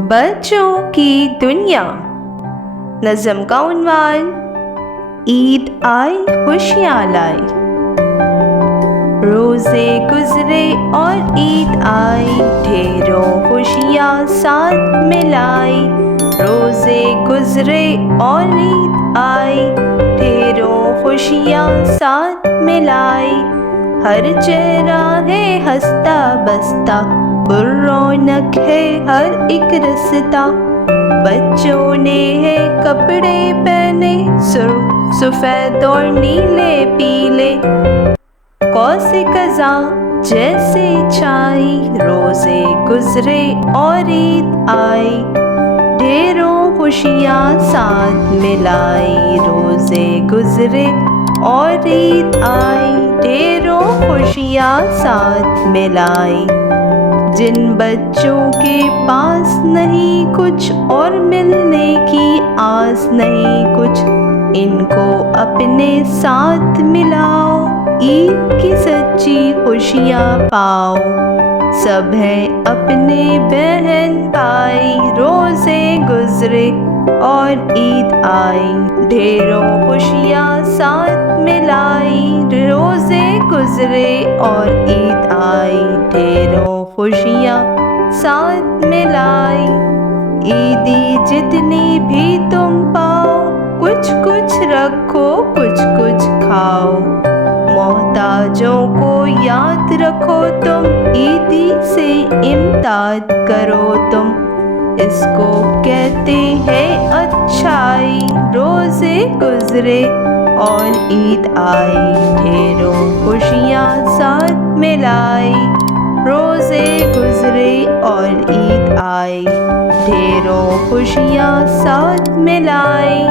बच्चों की दुनिया। नज़म का उन्वान, ईद आई खुशियाँ लाई। रोज़े गुज़रे और ईद आई, ढेरों खुशियाँ साथ मिलाई। रोज़े गुज़रे और ईद आई, ढेरों खुशियाँ साथ मिलाई। हर चेहरा है हंसता बसता, रौनक है हर एक रस्ता। बच्चों ने है कपड़े पहने, सफ़ेद और नीले पीले। कौसे कज़ा जैसे छाई, रोज़े गुज़रे और ईद आई। ढेरों खुशियाँ साथ मिलाई, रोज़े गुज़रे और ईद आई। ढेरों खुशियाँ साथ मिलाई। जिन बच्चों के पास नहीं कुछ और मिलने की आस नहीं कुछ, इनको अपने साथ मिलाओ, ईद की सच्ची खुशियाँ पाओ। सब हैं अपने बहन भाई, रोज़े गुज़रे और ईद आई। ढेरों खुशियाँ साथ मिलाई, रोज़े गुज़रे और ईद आई। ढेरों खुशियाँ साथ मिलाई। ईदी जितनी भी तुम पाओ, कुछ कुछ रखो कुछ कुछ खाओ। मोहताजों को याद रखो तुम, ईदी से इमदाद करो तुम। इसको कहते हैं अच्छाई, रोज़े गुज़रे और ईद आई। ढेरों खुशियाँ साथ मिलाई, रोज़े गुज़रे और ईद आई। ढेरों खुशियाँ साथ मिलाई।